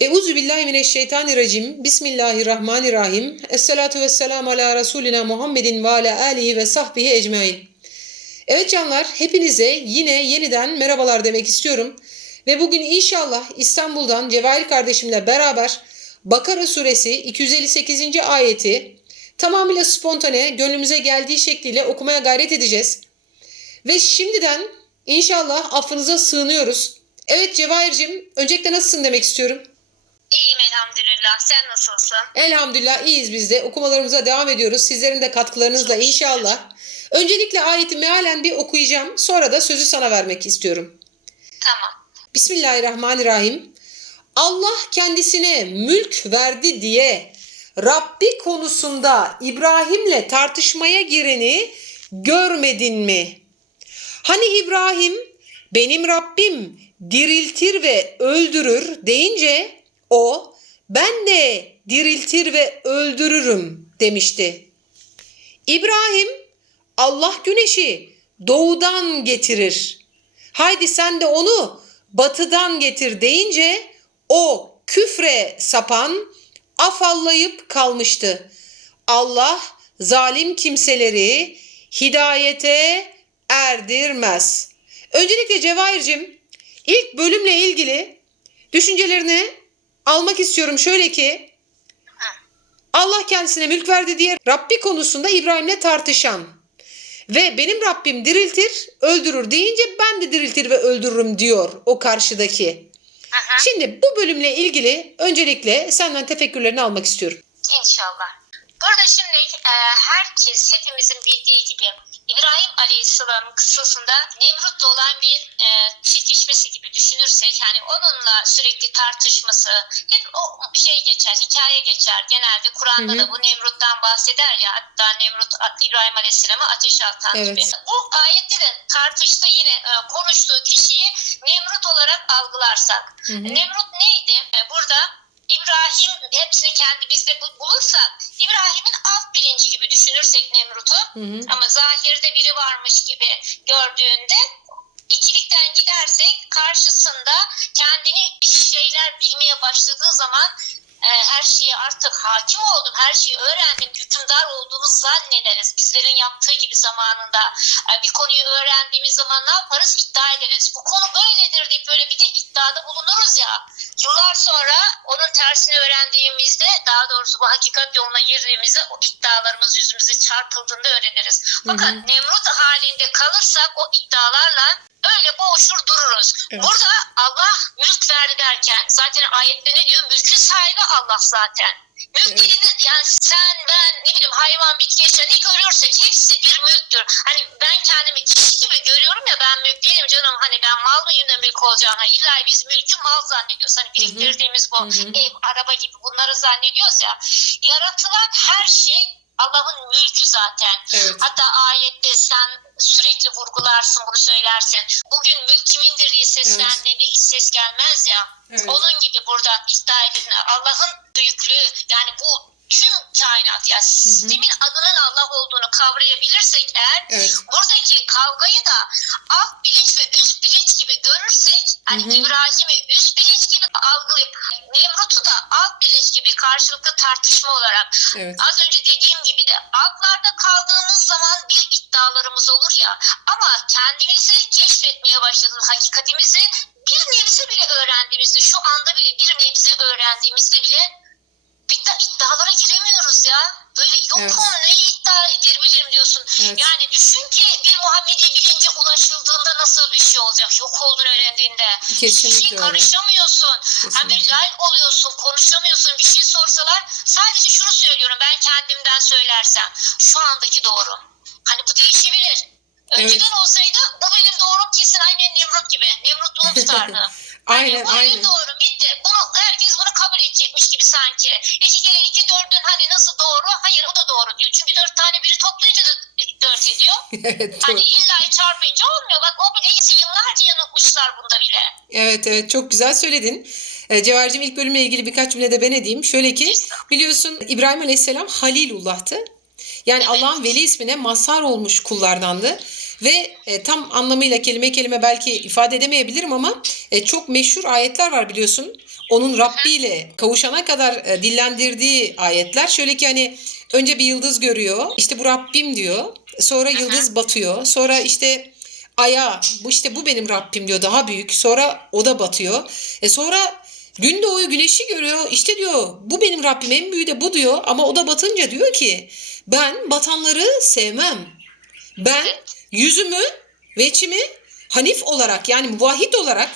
Euzu billahi mineşşeytanirracim. Bismillahirrahmanirrahim. Esselatu vesselam ala Resulina Muhammedin ve ala alihi ve sahbihi ecmain. Evet canlar, hepinize yine yeniden merhabalar demek istiyorum. Ve bugün inşallah İstanbul'dan Cevahir kardeşimle beraber Bakara suresi 258. ayeti tamamıyla spontane, gönlümüze geldiği şekliyle okumaya gayret edeceğiz. Ve şimdiden inşallah affınıza sığınıyoruz. Evet Cevahir'cim, öncelikle nasılsın demek istiyorum. İyiyim elhamdülillah. Sen nasılsın? Elhamdülillah iyiyiz biz de. Okumalarımıza devam ediyoruz. Sizlerin de katkılarınızla inşallah. Öncelikle ayeti mealen bir okuyacağım. Sonra da sözü sana vermek istiyorum. Tamam. Bismillahirrahmanirrahim. Allah kendisine mülk verdi diye Rabbi konusunda İbrahim'le tartışmaya gireni görmedin mi? Hani İbrahim benim Rabbim diriltir ve öldürür deyince o ben de diriltir ve öldürürüm demişti. İbrahim Allah güneşi doğudan getirir. Haydi sen de onu batıdan getir deyince o küfre sapan afallayıp kalmıştı. Allah zalim kimseleri hidayete erdirmez. Öncelikle Cevahir'cim ilk bölümle ilgili düşüncelerini almak istiyorum. Şöyle ki Allah kendisine mülk verdi diye Rabbi konusunda İbrahim'le tartışan ve benim Rabbim diriltir, öldürür deyince ben de diriltir ve öldürürüm diyor o karşıdaki. Aha, Şimdi bu bölümle ilgili öncelikle senden tefekkürlerini almak istiyorum. İnşallah. Burada şimdi e, herkes hepimizin bildiği gibi İbrahim Aleyhisselam'ın kıssasında Nemrut'la olan bir e, çekişmesi gibi düşünürsek hani onunla sürekli tartışması hep o şey geçer, hikaye geçer. Genelde Kur'an'da da bu Nemrut'tan bahseder ya hatta Nemrut İbrahim Aleyhisselam'a ateş atan Evet. gibi. Bu ayette de tartıştığı yine e, konuştuğu kişiyi Nemrut olarak algılarsak Hı hı. Nemrut neydi? E, Burada İbrahim hepsini kendi bizde bu- bulursak İbrahim'in alt bilinci gibi düşünürsek Nemrut'u ama zahirde biri varmış gibi gördüğünde ikilikten gidersek karşısında kendini bir şeyler bilmeye başladığı zaman her şeye artık hakim oldum, her şeyi öğrendim, hükümdar olduğunu zannederiz. Bizlerin yaptığı gibi zamanında e, bir konuyu öğrendiğimiz zaman ne yaparız? İddia ederiz. Bu konu böyledir deyip böyle bir de iddiada bulunuruz ya. Yıllar sonra onun tersini öğrendiğimizde daha doğrusu bu hakikat yoluna girdiğimizde o iddialarımız yüzümüze çarpıldığında öğreniriz. Fakat Hı hı. Nemrut halinde kalırsak o iddialarla boğuşur dururuz. Evet. Burada Allah mülk verdi derken zaten ayette ne diyor? Mülkün sahibi Allah zaten. Mülk Evet. dediğiniz yani sen, ben, ne bileyim hayvan, bitki, eşya ne görüyorsak hepsi bir mülktür. Hani ben kendimi kişi gibi görüyorum ya ben mülk değilim canım. Hani ben mal mıyım da mülk olacağım. Hani illa biz mülkü mal zannediyoruz. Hani biriktirdiğimiz bu Hı hı. ev, araba gibi bunları zannediyoruz ya. Yaratılan her şey Allah'ın mülkü zaten. Evet. Hatta ayette sen sürekli vurgularsın bunu söylersin. Bugün mülk kimindir diye seslendiğinde hiç ses gelmez ya. Evet. Onun gibi burada iddia edilen Allah'ın büyüklüğü yani bu tüm kainat ya sistemin adının Allah olduğunu kavrayabilirsek eğer Evet. buradaki kavgayı da alt bilinç ve üst bilinç gibi görürsek hani. İbrahim'i üst bilinç gibi algılayıp Nemrut'u da alt bilinç gibi karşılıklı tartışma olarak Evet. Az önce dediğim gibi de altlarda kaldığımız zaman bir iddialarımız olur ya ama kendimizi keşfetmeye başladığımız hakikatimizi bir nebze bile öğrendiğimizde şu anda bile bir nebze öğrendiğimizde bile iddia, iddialara giremiyoruz ya. Böyle yok Evet. mu neyi iddia edebilirim diyorsun. Evet. Yani düşün ki bir Muhammedi bilince ulaşıldığında nasıl bir şey olacak yok olduğunu öğrendiğinde. Hiçbir Kesinlikle şey öyle. karışamıyorsun. Kesinlikle. lal oluyorsun, konuşamıyorsun. Bir şey sorsalar sadece şunu söylüyorum ben kendimden söylersem. Şu andaki doğru. Hani bu değişebilir. Önceden olsaydı bu benim doğrum kesin aynen Nemrut gibi. Nemrutluğum tutardı. Aynen Hani bu aynen. benim doğru bitti. Bunu herkes edecekmiş gibi sanki. İki kere iki dördün hani nasıl doğru? Hayır o da doğru diyor. Çünkü dört tane biri toplayınca da dört ediyor. evet. Hani illa çarpınca olmuyor. Bak o bile yıllarca yanılmışlar bunda bile. Evet evet çok güzel söyledin. Ee, Cevherciğim ilk bölümle ilgili birkaç cümle de ben edeyim. Şöyle ki biliyorsun İbrahim Aleyhisselam Halilullah'tı. Yani Evet. Allah'ın veli ismine mazhar olmuş kullardandı. Ve e, tam anlamıyla kelime kelime belki ifade edemeyebilirim ama e, çok meşhur ayetler var biliyorsun. Onun Rabbi ile kavuşana kadar e, dillendirdiği ayetler. Şöyle ki hani önce bir yıldız görüyor. İşte bu Rabbim diyor. Sonra yıldız batıyor. Sonra işte aya bu işte bu benim Rabbim diyor daha büyük. Sonra o da batıyor. E sonra gün doğuyu güneşi görüyor. İşte diyor bu benim Rabbim en büyüğü de bu diyor. Ama o da batınca diyor ki ben batanları sevmem. Ben yüzümü, veçimi Hanif olarak yani muvahhid olarak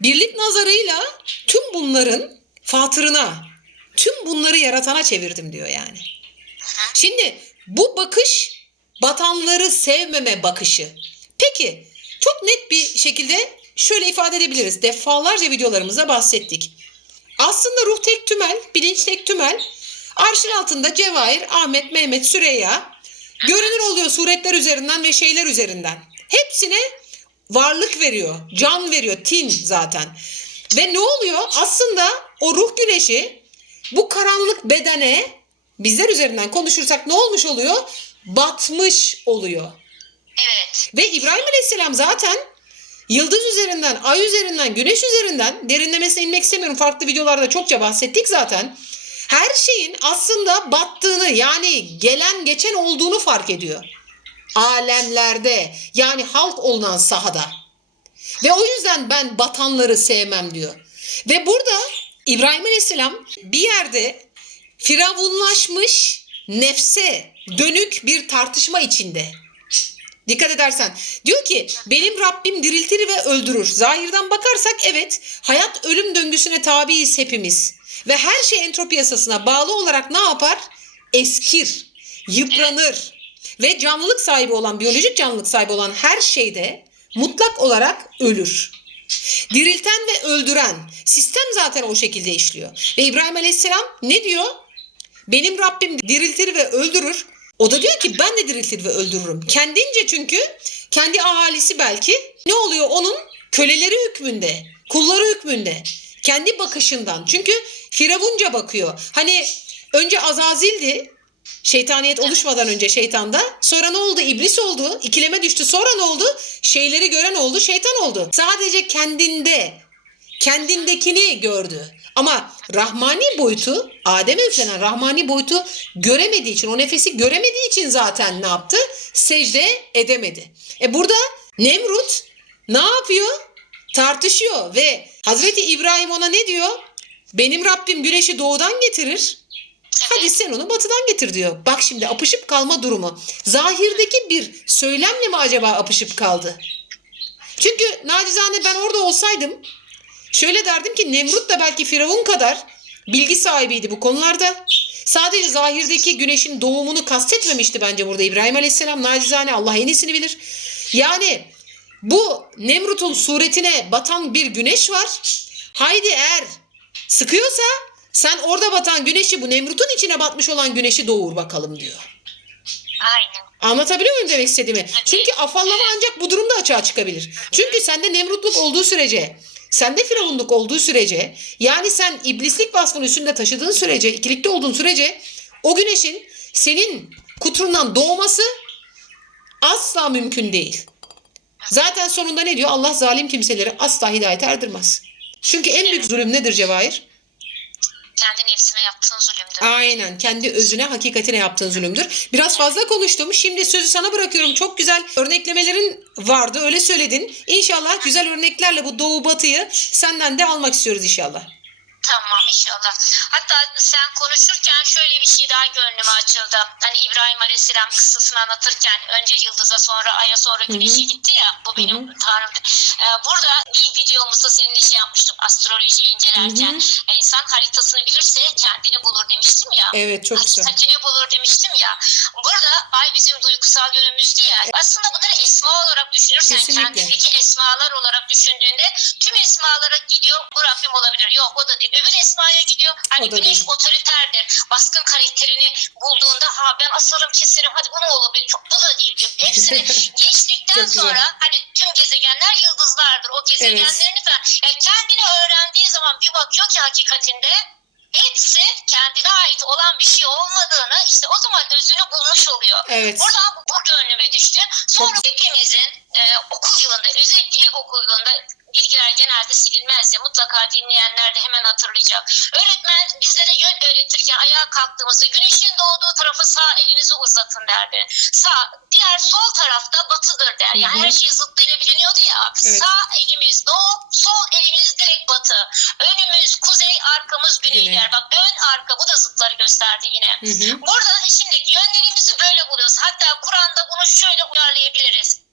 birlik nazarıyla tüm bunların fatırına, tüm bunları yaratana çevirdim diyor yani. Şimdi bu bakış batanları sevmeme bakışı. Peki çok net bir şekilde şöyle ifade edebiliriz. Defalarca videolarımızda bahsettik. Aslında ruh tek tümel, bilinç tek tümel. Arşın altında Cevahir, Ahmet, Mehmet, Süreyya görünür oluyor suretler üzerinden ve şeyler üzerinden. Hepsine varlık veriyor, can veriyor, tin zaten. Ve ne oluyor? Aslında o ruh güneşi bu karanlık bedene bizler üzerinden konuşursak ne olmuş oluyor? Batmış oluyor. Evet. Ve İbrahim Aleyhisselam zaten yıldız üzerinden, ay üzerinden, güneş üzerinden derinlemesine inmek istemiyorum. Farklı videolarda çokça bahsettik zaten. Her şeyin aslında battığını yani gelen geçen olduğunu fark ediyor. Alemlerde yani halk olunan sahada. Ve o yüzden ben batanları sevmem diyor. Ve burada İbrahim Aleyhisselam bir yerde firavunlaşmış nefse dönük bir tartışma içinde. Dikkat edersen diyor ki benim Rabbim diriltir ve öldürür. Zahirden bakarsak evet hayat ölüm döngüsüne tabiiz hepimiz. Ve her şey entropi yasasına bağlı olarak ne yapar? Eskir, yıpranır. Ve canlılık sahibi olan, biyolojik canlılık sahibi olan her şeyde mutlak olarak ölür. Dirilten ve öldüren sistem zaten o şekilde işliyor. Ve İbrahim Aleyhisselam ne diyor? Benim Rabbim diriltir ve öldürür. O da diyor ki ben de diriltir ve öldürürüm. Kendince çünkü kendi ahalisi belki ne oluyor onun köleleri hükmünde, kulları hükmünde. Kendi bakışından. Çünkü Firavunca bakıyor. Hani önce Azazil'di. Şeytaniyet oluşmadan önce şeytanda. Sonra ne oldu? İblis oldu. İkileme düştü. Sonra ne oldu? Şeyleri gören oldu. Şeytan oldu. Sadece kendinde, kendindekini gördü. Ama rahmani boyutu, Adem'e üflenen rahmani boyutu göremediği için, o nefesi göremediği için zaten ne yaptı? Secde edemedi. E burada Nemrut ne yapıyor? Tartışıyor ve Hazreti İbrahim ona ne diyor? Benim Rabbim güneşi doğudan getirir. Hadi sen onu batıdan getir diyor. Bak şimdi apışıp kalma durumu. Zahirdeki bir söylemle mi acaba apışıp kaldı? Çünkü nacizane ben orada olsaydım şöyle derdim ki Nemrut da belki Firavun kadar bilgi sahibiydi bu konularda. Sadece zahirdeki güneşin doğumunu kastetmemişti bence burada İbrahim Aleyhisselam. Nacizane Allah en iyisini bilir. Yani bu Nemrut'un suretine batan bir güneş var. Haydi eğer sıkıyorsa sen orada batan güneşi bu Nemrut'un içine batmış olan güneşi doğur bakalım diyor. Aynen. Anlatabiliyor muyum demek istediğimi? Çünkü afallama ancak bu durumda açığa çıkabilir. Çünkü sende Nemrutluk olduğu sürece, sende Firavunluk olduğu sürece, yani sen iblislik vasfını üstünde taşıdığın sürece, ikilikte olduğun sürece o güneşin senin kuturundan doğması asla mümkün değil. Zaten sonunda ne diyor? Allah zalim kimseleri asla hidayete erdirmez. Çünkü en büyük zulüm nedir Cevahir? Kendi nefsine yaptığın zulümdür. Aynen kendi özüne hakikatine yaptığın zulümdür. Biraz fazla konuştum. Şimdi sözü sana bırakıyorum. Çok güzel örneklemelerin vardı öyle söyledin. İnşallah güzel örneklerle bu doğu batıyı senden de almak istiyoruz inşallah. Tamam inşallah. Hatta sen konuşurken şöyle bir şey daha gönlüme açıldı. Hani İbrahim Aleyhisselam kıssasını anlatırken önce yıldıza sonra aya sonra güneşe gitti ya. Bu benim tanrım. Ee, burada bir videomuzda seninle şey yapmıştım. Astrolojiyi incelerken insan haritasını bilirse kendini bulur demiştim ya. Evet çok güzel. Hakikatini bulur demiştim ya. Burada ay bizim duygusal yönümüzdü ya. Aslında bunları esma olarak düşünürsen Kesinlikle. kendindeki esmalar olarak düşündüğünde tüm esmalara gidiyor. Bu Rabbim olabilir. Yok o da değil. Öbür esmaya gidiyor. Hani O güneş değil. otoriterdir. Baskın karakterini bulduğunda ha ben asarım keserim hadi bu ne olabilir? Çok bu da değil diyor. Hepsini geçtikten Çok sonra hani tüm gezegenler yıldızlardır. O gezegenlerini falan. Yani kendini öğrendiği zaman bir bakıyor ki hakikatinde hepsi kendine ait olan bir şey olmadığını işte o zaman özünü bulmuş oluyor. Evet. Buradan bu, gönlüme düştü. Sonra hepimizin e, okul yılında özellikle ilkokul yılında bilgiler genelde silinmez ya mutlaka dinleyenler de hemen hatırlayacak. Öğretmen bizlere yön öğretirken ayağa kalktığımızda güneşin doğduğu tarafı sağ elinizi uzatın derdi. Sağ, diğer sol tarafta batıdır der. Yani Hı hı. her şey zıttıyla biliniyordu ya. Evet. Sağ elimiz doğu, sol elimiz direkt batı. Önümüz kuzey, arkamız güney Güney. der. Bak ön arka bu da zıtları gösterdi yine. Hı hı. Burada şimdi yönlerimizi böyle buluyoruz. Hatta Kur'an'da bunu şöyle uyarlayabiliriz.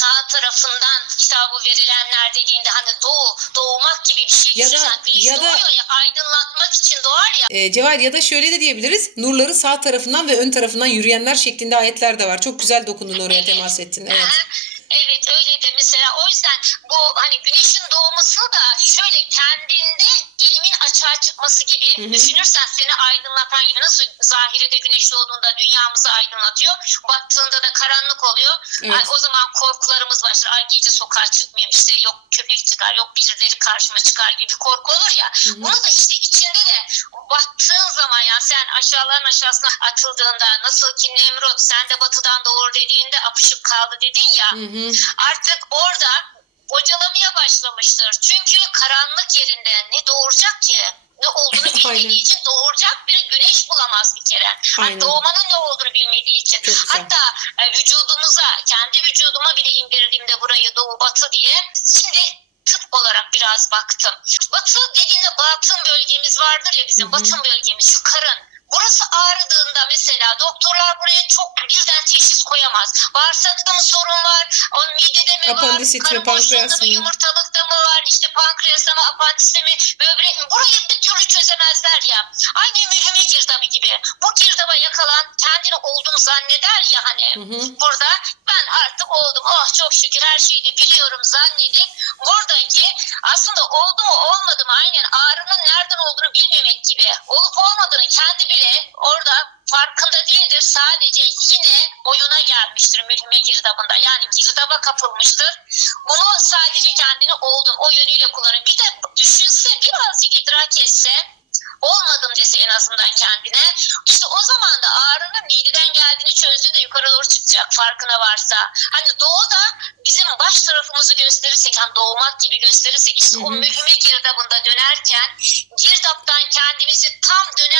Sağ tarafından kitabı verilenler dediğinde hani doğu, doğmak gibi bir şey Ya da- ya da- doğuyor ya aydınlatmak için doğar ya. E, Cevahir ya da şöyle de diyebiliriz. Nurları sağ tarafından ve ön tarafından yürüyenler şeklinde ayetler de var. Çok güzel dokundun oraya temas ettin. Evet. Aha, Evet öyle de mesela o yüzden bu hani güneşin doğması da şöyle kendinde ilmin açığa çıkması gibi Hı hı. düşünürsen seni aydınlatan gibi nasıl zahirede güneş doğduğunda dünyamızı aydınlatıyor battığında da karanlık oluyor Evet. Ay, o zaman korkularımız başlar ay gece sokağa çıkmayayım işte yok köpek çıkar yok birileri karşıma çıkar gibi korku olur ya Hı hı. bunu da işte içinde aşağıların aşağısına atıldığında nasıl ki Nemrut sen de batıdan doğur dediğinde apışıp kaldı dedin ya Hı hı. artık orada bocalamaya başlamıştır. Çünkü karanlık yerinde ne doğuracak ki? Ne olduğunu bilmediği için doğuracak bir güneş bulamaz bir kere. Hani doğmanın ne olduğunu bilmediği için. Çok. Hatta e, vücudumuza, kendi vücuduma bile indirdiğimde burayı doğu batı diye. Şimdi tıp olarak biraz baktım. Batı dediğinde batın bölgemiz vardır ya bizim Hı hı. batın bölgemiz şu karın. Burası ağrıdığında mesela doktorlar buraya çok birden teşhis koyamaz. Bağırsakta mı sorun var? O midede mi Apandisit mi, var? Pankreas boşluğunda mı? Yumurtalıkta mı var? İşte pankreasta mı? Apandiste mi? Böbrek mi? Burayı bir türlü çözemezler ya. Aynı mühime girdabı gibi. Bu girdaba yakalan kendini olduğunu zanneder ya hani. Hı hı. Burada ben artık oldum. Oh çok şükür her şeyi de biliyorum zannedip buradaki aslında oldu mu olmadı mı aynen ağrının nereden olduğunu bilmemek gibi. Olup olmadığını kendi bile orada farkında değildir. Sadece yine oyuna gelmiştir mülhime girdabında. Yani girdaba kapılmıştır. Bunu sadece kendini oldum o yönüyle kullanır. Bir de düşünse birazcık idrak etse olmadım dese en azından kendine. İşte o zaman da ağrının mideden geldiğini çözdüğünde yukarı doğru çıkacak farkına varsa. Hani doğuda bizim baş tarafımızı gösterirsek hani doğmak gibi gösterirsek işte Hı o hı. mühime girdabında dönerken girdaptan kendimizi tam dönen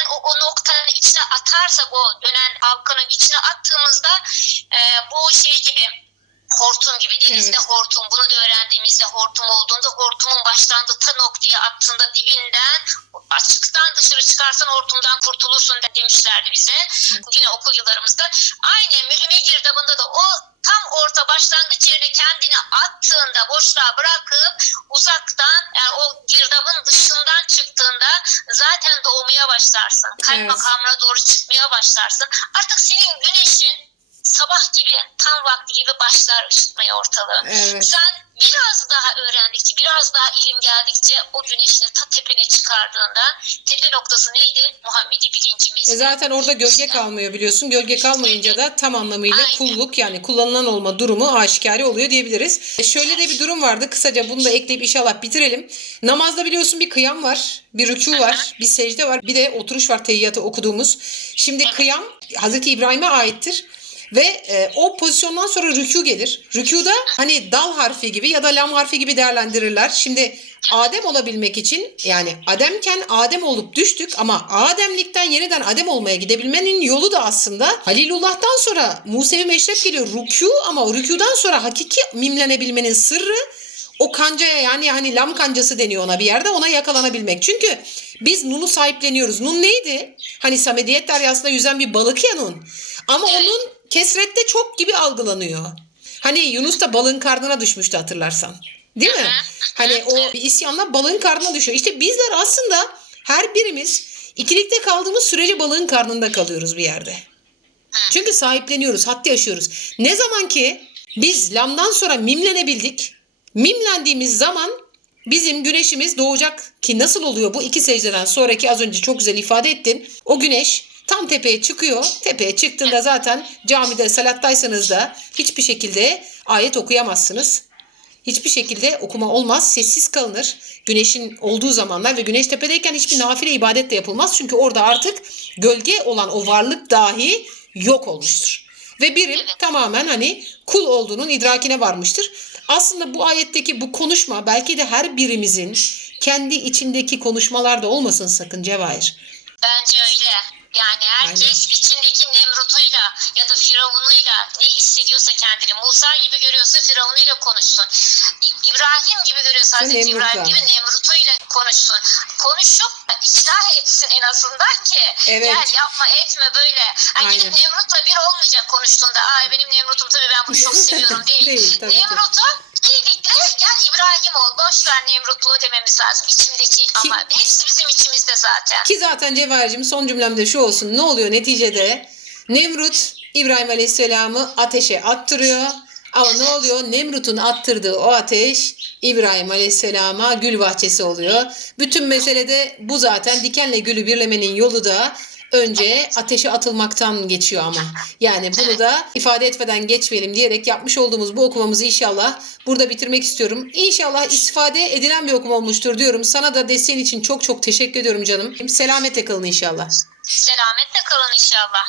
noktanın içine atarsak o dönen halkanın içine attığımızda e, bu şey gibi hortum gibi denizde Evet. hortum bunu da öğrendiğimizde hortum olduğunda hortumun başlandığı ta noktaya attığında dibinden açıktan dışarı çıkarsan hortumdan kurtulursun de- demişlerdi bize yine okul yıllarımızda. Aynı mühime girdabında da o tam orta başlangıç yerine kendini attığında boşluğa bırakıp uzaktan yani o girdabın dışından çıktığında zaten doğmaya başlarsın. Kalp Evet. makamına doğru çıkmaya başlarsın. Artık senin güneşin sabah gibi tam vakti gibi başlar ışıtmaya ortalığı. Evet. Sen biraz daha öğrendikçe, biraz daha ilim geldikçe o güneşini ta tepene çıkardığında tepe noktası neydi? Muhammedi bilincimiz. E zaten orada gölge kalmıyor biliyorsun. Gölge kalmayınca da tam anlamıyla Aynen. kulluk yani kullanılan olma durumu aşikare oluyor diyebiliriz. E şöyle de bir durum vardı. Kısaca bunu da ekleyip inşallah bitirelim. Namazda biliyorsun bir kıyam var, bir rükû var, bir secde var, bir de oturuş var tehiyyatı okuduğumuz. Şimdi kıyam Hazreti İbrahim'e aittir. Ve e, o pozisyondan sonra rükû gelir. Rükûda hani dal harfi gibi ya da lam harfi gibi değerlendirirler. Şimdi Adem olabilmek için yani Ademken Adem olup düştük ama Ademlikten yeniden Adem olmaya gidebilmenin yolu da aslında Halilullah'tan sonra Musevi Meşrep geliyor rükû ama o rükûdan sonra hakiki mimlenebilmenin sırrı o kancaya yani hani lam kancası deniyor ona bir yerde ona yakalanabilmek. Çünkü biz Nun'u sahipleniyoruz. Nun neydi? Hani Samediyet deryasında yüzen bir balık ya Nun. Ama onun kesrette çok gibi algılanıyor. Hani Yunus da balığın karnına düşmüştü hatırlarsan. Değil mi? Hani o bir isyanla balığın karnına düşüyor. İşte bizler aslında her birimiz ikilikte kaldığımız sürece balığın karnında kalıyoruz bir yerde. Çünkü sahipleniyoruz, hatta yaşıyoruz. Ne zaman ki biz lamdan sonra mimlenebildik, mimlendiğimiz zaman bizim güneşimiz doğacak ki nasıl oluyor bu iki secdeden sonraki az önce çok güzel ifade ettin. O güneş tam tepeye çıkıyor. Tepeye çıktığında zaten camide salattaysanız da hiçbir şekilde ayet okuyamazsınız. hiçbir şekilde okuma olmaz. Sessiz kalınır. Güneşin olduğu zamanlar ve güneş tepedeyken hiçbir nafile ibadet de yapılmaz. Çünkü orada artık gölge olan o varlık dahi yok olmuştur. Ve birim tamamen hani kul olduğunun idrakine varmıştır. Aslında bu ayetteki bu konuşma belki de her birimizin kendi içindeki konuşmalarda olmasın sakın Cevahir. Bence öyle. Yani herkes içindeki Nemrut'uyla ya da Firavun'uyla ne hissediyorsa kendini Musa gibi görüyorsa Firavun'uyla konuşsun. İbrahim gibi görüyorsa Hazreti İbrahim gibi Nemrut'uyla konuşsun. Konuşup ıslah etsin en azından ki. Evet. Gel yapma etme böyle. Hani gidip Aynen. Nemrut'la bir olmayacak konuştuğunda. Ay benim Nemrut'um tabii ben bunu çok seviyorum değil. Değil. Nemrut'u iyilikle gel İbrahim ol. Boş ver Nemrutluğu dememiz lazım. İçimdeki ama hepsi bizim içimizde zaten. Ki zaten Cevahir'cim son cümlemde şu olsun. Ne oluyor neticede? Nemrut İbrahim Aleyhisselam'ı ateşe attırıyor. Ama ne oluyor? Nemrut'un attırdığı o ateş İbrahim Aleyhisselam'a gül bahçesi oluyor. Bütün mesele de bu zaten. Dikenle gülü birlemenin yolu da önce ateşe atılmaktan geçiyor ama. Yani bunu da ifade etmeden geçmeyelim diyerek yapmış olduğumuz bu okumamızı inşallah burada bitirmek istiyorum. İnşallah istifade edilen bir okuma olmuştur diyorum. Sana da desteğin için çok çok teşekkür ediyorum canım. Selametle kalın inşallah. Selametle kalın inşallah.